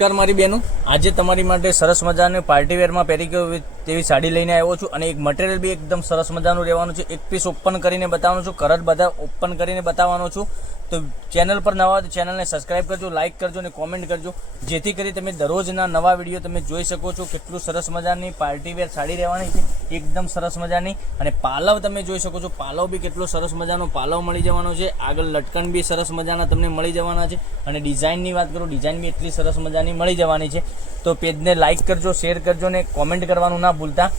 નમસ્કાર મારી બહેનો, આજે તમારી માટે સરસ મજાની પાર્ટીવેરમાં પહેરી ગયો તેવી સાડી લઈને આવ્યો છું અને એક મટીરિયલ બી એકદમ સરસ મજાનું રહેવાનું છે. એક પીસ ઓપન કરીને બતાવવાનો છું, કલર બધા ઓપન કરીને બતાવવાનો છું. તો ચેનલ પર નવા હોય તો ચેનલને સબસ્ક્રાઇબ કરજો, લાઇક કરજો અને કોમેન્ટ કરજો, જેથી કરી તમે દરરોજના નવા વિડીયો તમે જોઈ શકો છો. કેટલું સરસ મજાની પાર્ટીવેર સાડી રહેવાની છે, એકદમ સરસ મજાની. અને પાલવ તમે જોઈ શકો છો, પાલવ બી કેટલો સરસ મજાનો પાલવ મળી જવાનો છે. આગળ લટકણ બી સરસ મજાના તમને મળી જવાના છે. અને ડિઝાઇનની વાત કરું, ડિઝાઇન બી એટલી સરસ મજાની મળી જવાની છે. તો પેજને લાઇક કરજો, શેર કરજો અને કોમેન્ટ કરવાનું ના ભૂલતા.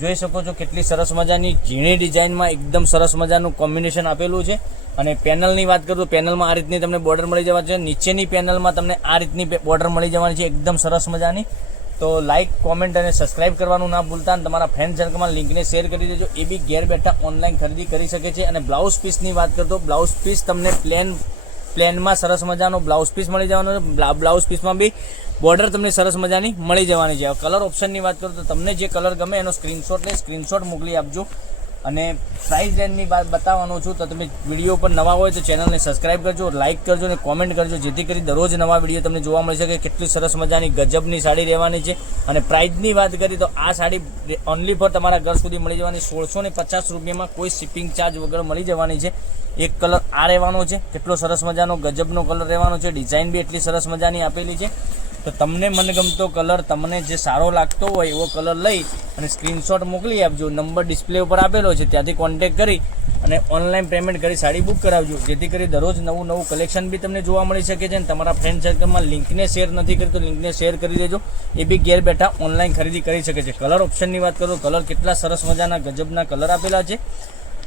જોઈ શકો છો કેટલી સરસ મજાની ઝીણી ડિઝાઇનમાં એકદમ સરસ મજાનું કોમ્બિનેશન આપેલું છે. અને પેનલની વાત કરું તો પેનલમાં આ રીતની તમને બોર્ડર મળી જવાની છે. નીચેની પેનલમાં તમને આ રીતની બોર્ડર મળી જવાની છે, એકદમ સરસ મજાની. તો લાઇક, કોમેન્ટ અને સબસ્ક્રાઇબ કરવાનું ના ભૂલતા. અને તમારા ફ્રેન્ડ સર્કલમાં લિંકને શેર કરી દેજો, એ બી ઘેર બેઠા ઓનલાઈન ખરીદી કરી શકે છે. અને બ્લાઉઝ પીસની વાત કરતો, બ્લાઉઝ પીસ તમને પ્લેનમાં સરસ મજાનો બ્લાઉઝ પીસ મળી જવાનો છે. બ્લાઉઝ પીસમાં બી બોર્ડર તમને સરસ મજાની મળી જવાની છે. કલર ઓપ્શનની વાત કરું તો તમને જે કલર ગમે એનો સ્ક્રીનશોટ મોકલી આપજો. અને પ્રાઇસ રેન્જની વાત બતાવવાનો છું. તો તમે વિડીયો પર નવા હોય તો ચેનલને સબસ્ક્રાઇબ કરજો, લાઇક કરજો અને કોમેન્ટ કરજો, જેથી કરી દરરોજ નવા વિડીયો તમને જોવા મળી શકે. કેટલી સરસ મજાની ગજબની સાડી રહેવાની છે. અને પ્રાઇસની વાત કરી તો આ સાડી ઓનલી ફોર તમારા ઘર સુધી મળી જવાની 1650 રૂપિયામાં, કોઈ શિપિંગ ચાર્જ વગર મળી જવાની છે. એક કલર આ રહેવાનો છે, કેટલો સરસ મજાનો ગજબનો કલર રહેવાનો છે. ડિઝાઇન બી એટલી સરસ મજાની આપેલી છે. તો તમને મનગમતો કલર, તમને જે સારો લાગતો હોય એવો કલર લઈ અને સ્ક્રીનશોટ મોકલી આપજો. નંબર ડિસ્પ્લે ઉપર આપેલો છે, ત્યાંથી કોન્ટેક્ટ કરી અને ઓનલાઈન પેમેન્ટ કરી સાડી બુક કરાવજો, જેથી કરી દરરોજ નવું કલેક્શન બી તમને જોવા મળી શકે છે. અને તમારા ફ્રેન્ડ સર્કલમાં લિંકને શેર નથી કરી તો લિંકને શેર કરી દેજો, એ બી ઘેર બેઠા ઓનલાઈન ખરીદી કરી શકે છે. કલર ઓપ્શનની વાત કરું, કલર કેટલા સરસ મજાના ગજબના કલર આપેલા છે.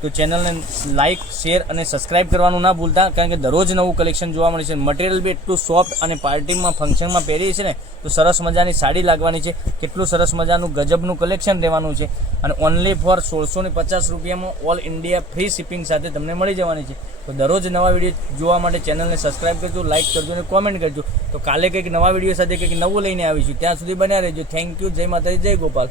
તો ચેનલને લાઇક, શેર અને સબસ્ક્રાઇબ કરવાનું ના ભૂલતા, કારણ કે દરરોજ નવું કલેક્શન જોવા મળે છે. મટીરિયલ બી એટલું સોફ્ટ અને પાર્ટીમાં, ફંક્શનમાં પહેરી છે ને તો સરસ મજાની સાડી લાગવાની છે. કેટલું સરસ મજાનું ગજબનું કલેક્શન રહેવાનું છે. અને ઓનલી ફોર 1650 રૂપિયામાં ઓલ ઇન્ડિયા ફ્રી શિપિંગ સાથે તમને મળી જવાની છે. તો દરરોજ નવા વિડીયો જોવા માટે ચેનલને સબસ્ક્રાઇબ કરજો, લાઇક કરજો અને કોમેન્ટ કરજો. તો કાલે કંઈક નવા વિડીયો સાથે કંઈક નવું લઈને આવીશું. ત્યાં સુધી બન્યા રહેજો. Thank you. જય માતાજી, જય ગોપાલ.